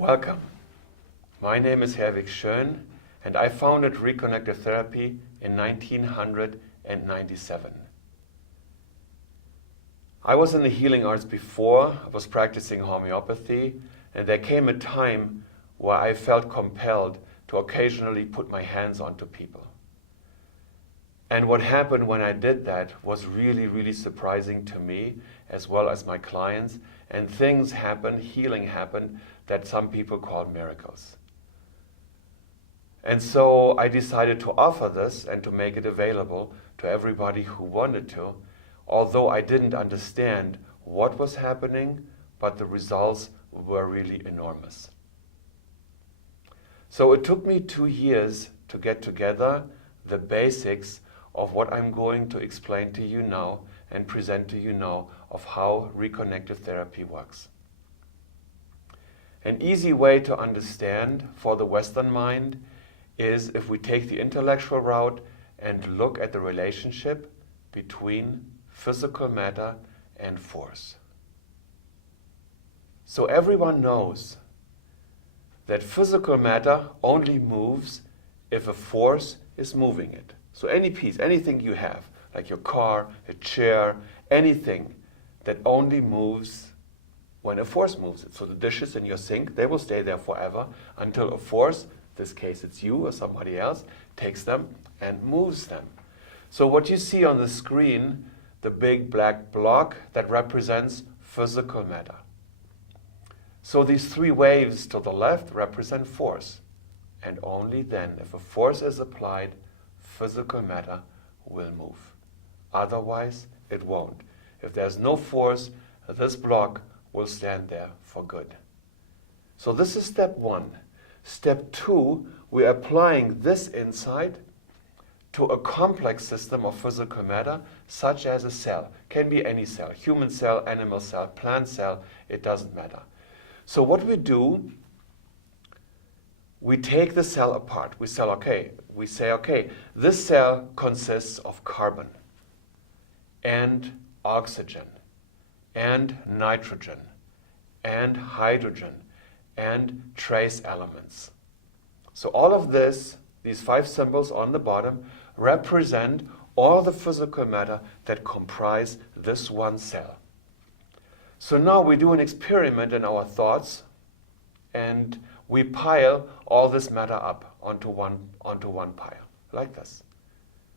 Welcome. My name is Herwig Schoen, and I founded ReConnective Therapy in 1997. I was in the healing arts before. I was practicing homeopathy, and there came a time where I felt compelled to occasionally put my hands onto people. And what happened when I did that was really, really surprising to me as well as my clients. And things happened, healing happened, that some people call miracles. And so I decided to offer this and to make it available to everybody who wanted to, although I didn't understand what was happening, but the results were really enormous. So it took me 2 years to get together the basics of what I'm going to explain to you now and present to you now of how ReConnective Therapy works. An easy way to understand for the Western mind is if we take the intellectual route and look at the relationship between physical matter and force. So everyone knows that physical matter only moves if a force is moving it. So any piece, anything you have, like your car, a chair, anything that only moves when a force moves it. So the dishes in your sink, they will stay there forever until a force, in this case it's you or somebody else, takes them and moves them. So what you see on the screen, the big black block, that represents physical matter. So these 3 waves to the left represent force. And only then, if a force is applied, physical matter will move. Otherwise, it won't. If there's no force, this block will stand there for good. So this is step 1. Step 2, we're applying this insight to a complex system of physical matter, such as a cell. Can be any cell, human cell, animal cell, plant cell, it doesn't matter. So what we do, we take the cell apart. We say, okay, this cell consists of carbon and oxygen and nitrogen and hydrogen and trace elements. So all of this, these 5 symbols on the bottom, represent all the physical matter that comprise this one cell. So now we do an experiment in our thoughts, and we pile all this matter up onto one pile, like this.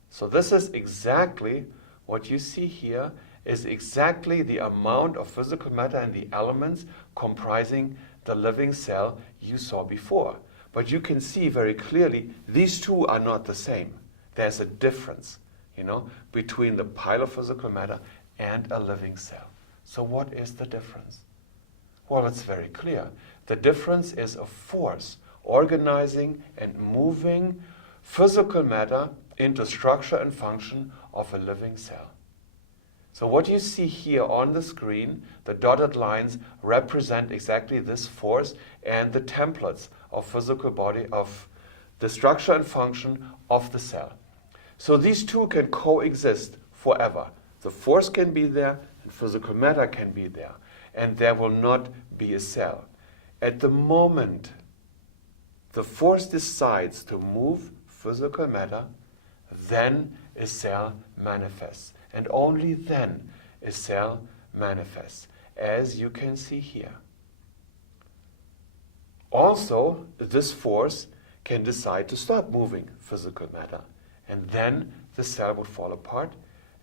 So this is exactly what you see here, is exactly the amount of physical matter and the elements comprising the living cell you saw before. But you can see very clearly these 2 are not the same. There's a difference, between the pile of physical matter and a living cell. So what is the difference? Well, it's very clear. The difference is a force organizing and moving physical matter into structure and function of a living cell. So what you see here on the screen, the dotted lines represent exactly this force and the templates of physical body, of the structure and function of the cell. So these 2 can coexist forever. The force can be there and physical matter can be there, and there will not be a cell. At the moment the force decides to move physical matter, then a cell manifests. And only then a cell manifests, as you can see here. Also, this force can decide to stop moving physical matter, and then the cell would fall apart,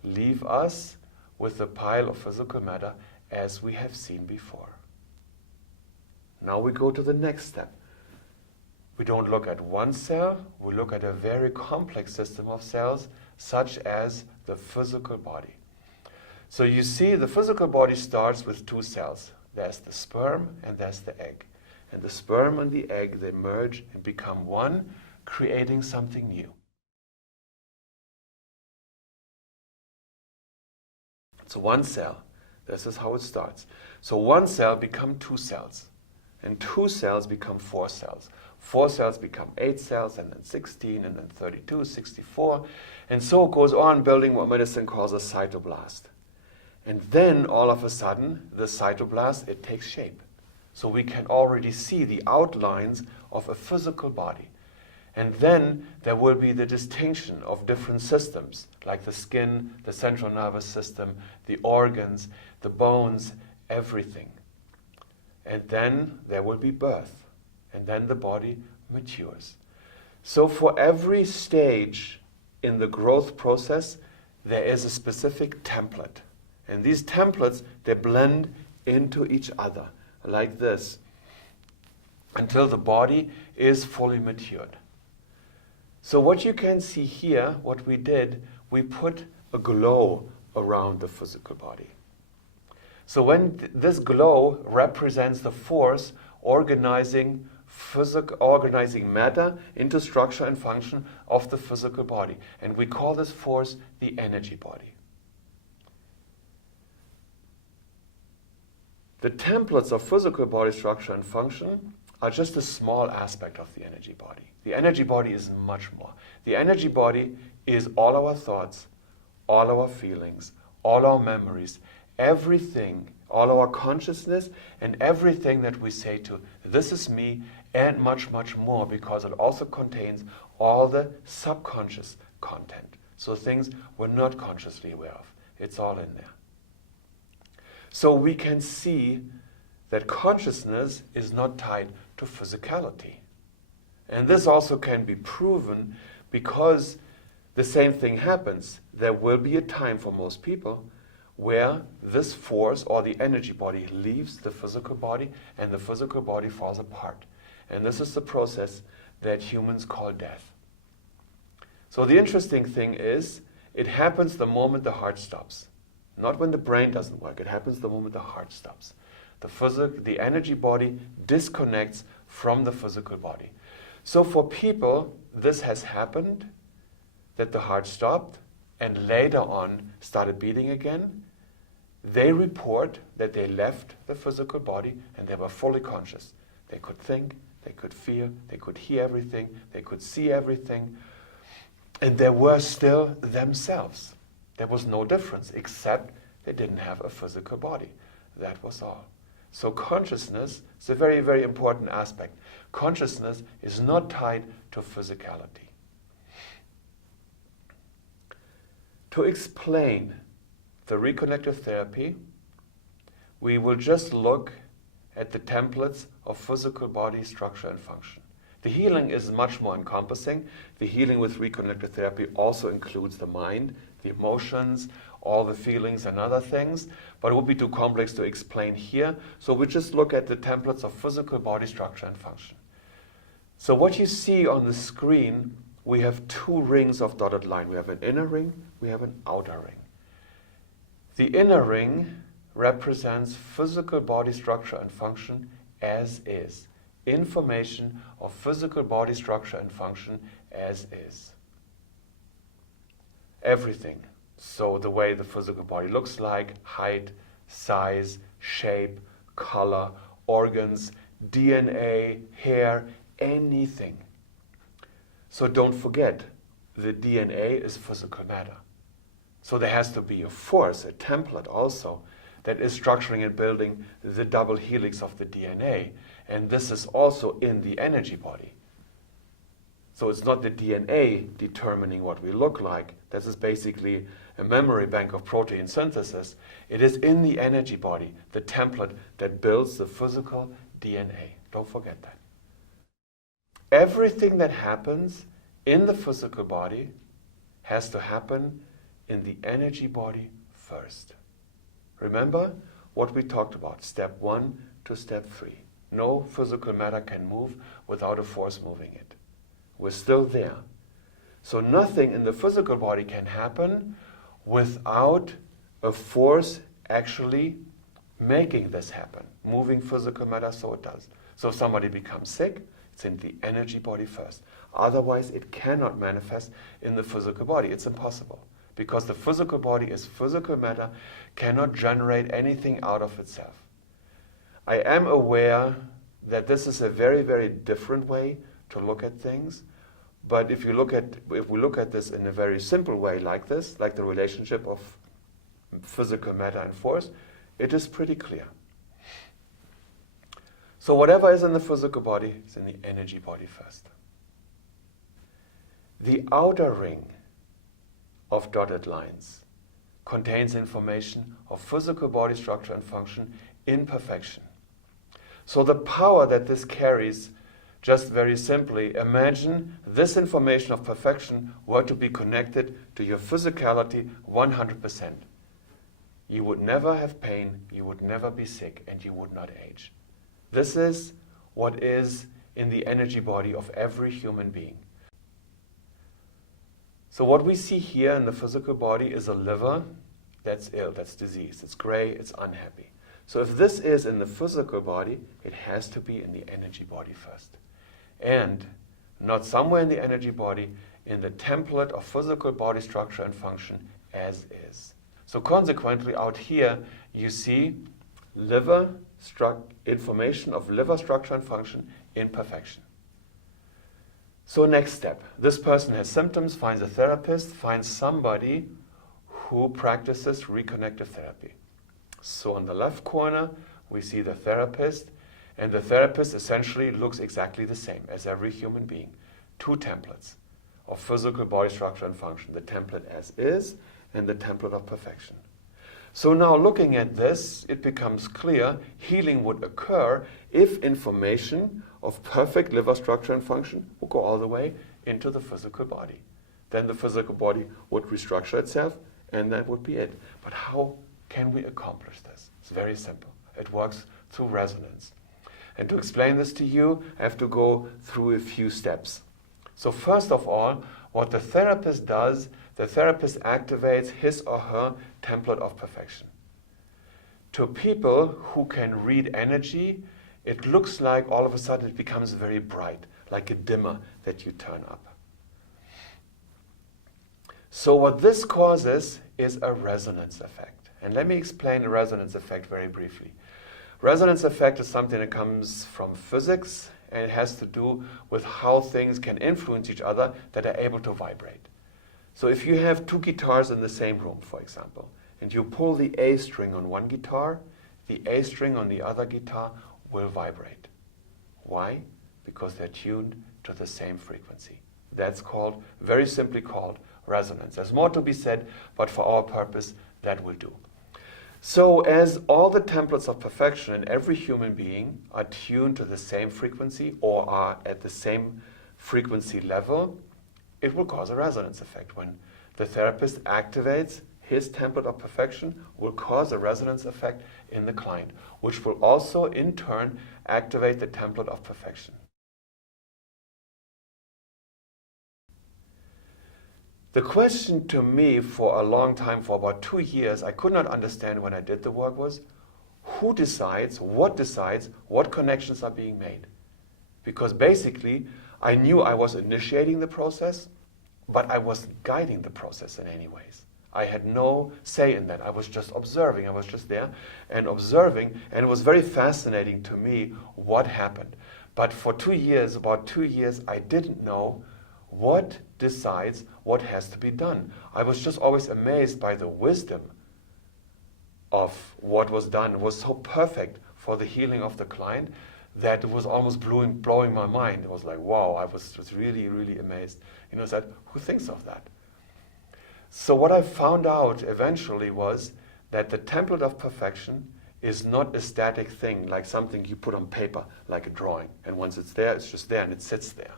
leave us with a pile of physical matter as we have seen before. Now we go to the next step. We don't look at one cell, we look at a very complex system of cells, such as the physical body. So you see, the physical body starts with 2 cells. There's the sperm and there's the egg. And the sperm and the egg, they merge and become one, creating something new. So one cell, this is how it starts. So one cell becomes 2 cells. And 2 cells become 4 cells. 4 cells become 8 cells, and then 16, and then 32, 64. And so it goes on, building what medicine calls a cytoblast. And then all of a sudden, the cytoblast, it takes shape. So we can already see the outlines of a physical body. And then there will be the distinction of different systems, like the skin, the central nervous system, the organs, the bones, everything. And then there will be birth. And then the body matures. So for every stage in the growth process, there is a specific template. And these templates, they blend into each other, like this, until the body is fully matured. So what you can see here, what we did, we put a glow around the physical body. So when this glow represents the force organizing matter into structure and function of the physical body. And we call this force the energy body. The templates of physical body structure and function are just a small aspect of the energy body. The energy body is much more. The energy body is all our thoughts, all our feelings, all our memories, everything, all our consciousness, and everything that we say to, this is me, and much, much more, because it also contains all the subconscious content. So things we're not consciously aware of. It's all in there. So we can see that consciousness is not tied to physicality. And this also can be proven because the same thing happens. There will be a time for most people where this force or the energy body leaves the physical body and the physical body falls apart. And this is the process that humans call death. So the interesting thing is, it happens the moment the heart stops. Not when the brain doesn't work, it happens the moment the heart stops. The energy body disconnects from the physical body. So for people, this has happened, that the heart stopped and later on started beating again. They report that they left the physical body and they were fully conscious. They could think, they could feel, they could hear everything, they could see everything, and they were still themselves. There was no difference, except they didn't have a physical body. That was all. So consciousness is a very, very important aspect. Consciousness is not tied to physicality. To explain the ReConnective Therapy, we will just look at the templates of physical body structure and function. The healing is much more encompassing. The healing with ReConnective Therapy also includes the mind, the emotions, all the feelings and other things, but it would be too complex to explain here. So we just look at the templates of physical body structure and function. So what you see on the screen, we have two rings of dotted line. We have an inner ring, we have an outer ring. The inner ring represents physical body structure and function as is. Information of physical body structure and function as is. Everything. So the way the physical body looks like, height, size, shape, color, organs, DNA, hair, anything. So don't forget, the DNA is physical matter. So there has to be a force, a template also, that is structuring and building the double helix of the DNA. And this is also in the energy body. So it's not the DNA determining what we look like. This is basically a memory bank of protein synthesis. It is in the energy body, the template that builds the physical DNA. Don't forget that. Everything that happens in the physical body has to happen in the energy body first. Remember what we talked about, step 1 to step 3. No physical matter can move without a force moving it. We're still there. So nothing in the physical body can happen without a force actually making this happen, moving physical matter so it does. So if somebody becomes sick, it's in the energy body first. Otherwise, it cannot manifest in the physical body. It's impossible. Because the physical body is physical matter, cannot generate anything out of itself. I am aware that this is a very, very different way to look at things. But if we look at this in a very simple way like this, like the relationship of physical matter and force, it is pretty clear. So whatever is in the physical body is in the energy body first. The outer ring of dotted lines contains information of physical body structure and function in perfection. So the power that this carries, just very simply, imagine this information of perfection were to be connected to your physicality 100%. You would never have pain, you would never be sick, and you would not age. This is what is in the energy body of every human being. So what we see here in the physical body is a liver that's ill, that's diseased, it's gray, it's unhappy. So if this is in the physical body, it has to be in the energy body first. And not somewhere in the energy body, in the template of physical body structure and function as is. So consequently, out here, you see information of liver structure and function in perfection. So next step, this person has symptoms, finds a therapist, finds somebody who practices ReConnective Therapy. So on the left corner, we see the therapist, and the therapist essentially looks exactly the same as every human being. Two templates of physical body structure and function, the template as is and the template of perfection. So now looking at this, it becomes clear healing would occur if information of perfect liver structure and function would go all the way into the physical body. Then the physical body would restructure itself, and that would be it. But how can we accomplish this? It's very simple. It works through resonance. And to explain this to you, I have to go through a few steps. So first of all, what the therapist does, the therapist activates his or her template of perfection. To people who can read energy, it looks like all of a sudden it becomes very bright, like a dimmer that you turn up. So what this causes is a resonance effect. And let me explain the resonance effect very briefly. Resonance effect is something that comes from physics, and it has to do with how things can influence each other that are able to vibrate. So if you have two guitars in the same room, for example, and you pull the A string on one guitar, the A string on the other guitar will vibrate. Why? Because they're tuned to the same frequency. That's called, very simply called, resonance. There's more to be said, but for our purpose, that will do. So as all the templates of perfection in every human being are tuned to the same frequency or are at the same frequency level, it will cause a resonance effect. When the therapist activates his template of perfection, will cause a resonance effect in the client, which will also in turn activate the template of perfection. The question to me for a long time, for about 2 years, I could not understand when I did the work was, who decides what connections are being made? Because basically, I knew I was initiating the process, but I wasn't guiding the process in any ways. I had no say in that. I was just observing. I was just there and observing, and it was very fascinating to me what happened. But for 2 years, about 2 years, I didn't know what decides what has to be done. I was just always amazed by the wisdom of what was done. It was so perfect for the healing of the client that it was almost blowing my mind. It was like, wow, I was really, really amazed. You know, that who thinks of that? So what I found out eventually was that the template of perfection is not a static thing, like something you put on paper, like a drawing. And once it's there, it's just there and it sits there.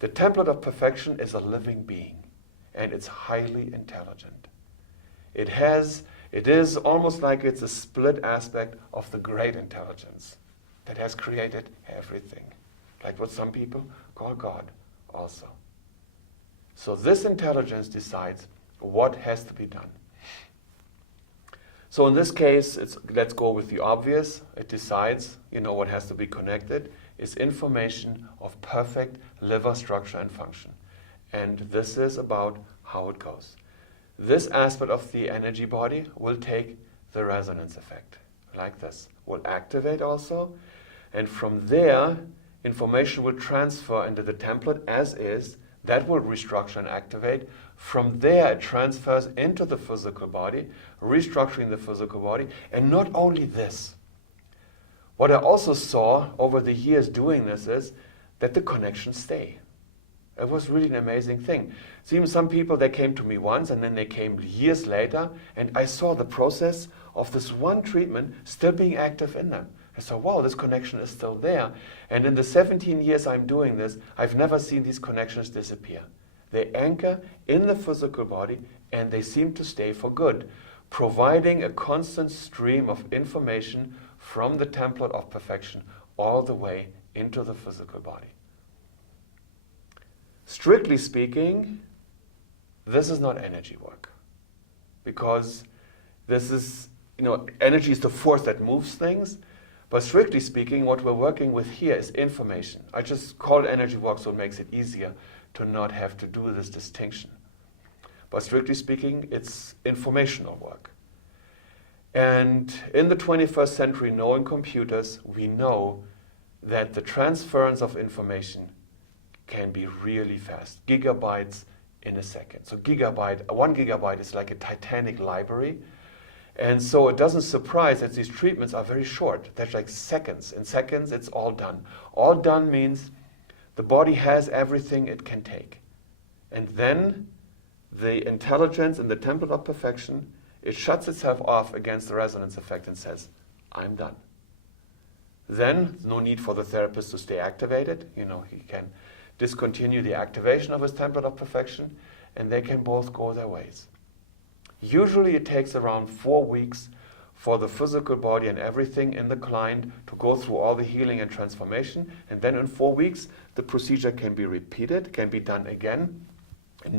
The template of perfection is a living being, and it's highly intelligent. It is almost like it's a split aspect of the great intelligence that has created everything, like what some people call God also. So this intelligence decides what has to be done. So in this case, let's go with the obvious. It decides, what has to be connected is information of perfect liver structure and function. And this is about how it goes. This aspect of the energy body will take the resonance effect, like this. Will activate also, and from there, information will transfer into the template as is. That will restructure and activate. From there, it transfers into the physical body, restructuring the physical body. And not only this, What I also saw over the years doing this is that the connections stay. It was really an amazing thing. So even some people, they came to me once and then they came years later, and I saw the process of this one treatment still being active in them. I saw, wow, this connection is still there. And in the 17 years I'm doing this, I've never seen these connections disappear. They anchor in the physical body and they seem to stay for good, providing a constant stream of information from the template of perfection all the way into the physical body. Strictly speaking, this is not energy work, because this is, energy is the force that moves things, but strictly speaking, what we're working with here is information. I just call it energy work so it makes it easier to not have to do this distinction. But strictly speaking, it's informational work. And in the 21st century, knowing computers, we know that the transference of information can be really fast, gigabytes in a second. So 1 gigabyte is like a Titanic library. And so it doesn't surprise that these treatments are very short. That's like seconds. In seconds, it's all done. All done means the body has everything it can take. And then the intelligence in the template of perfection, it shuts itself off against the resonance effect and says, I'm done. Then no need for the therapist to stay activated. He can discontinue the activation of his template of perfection, and they can both go their ways. Usually it takes around 4 weeks for the physical body and everything in the client to go through all the healing and transformation, and then in 4 weeks the procedure can be repeated, can be done again,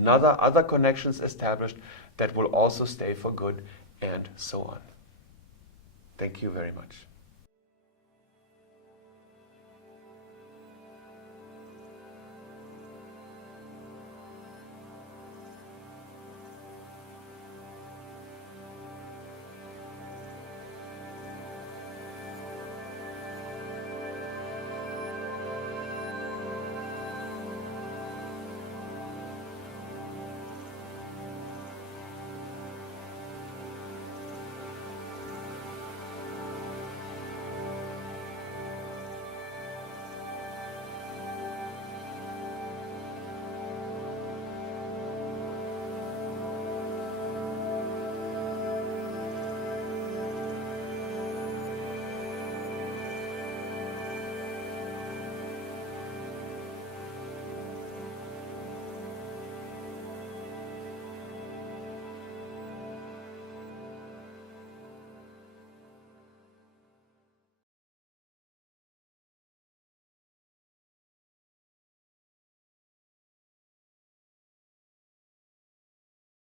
other connections established that will also stay for good, and so on. Thank you very much.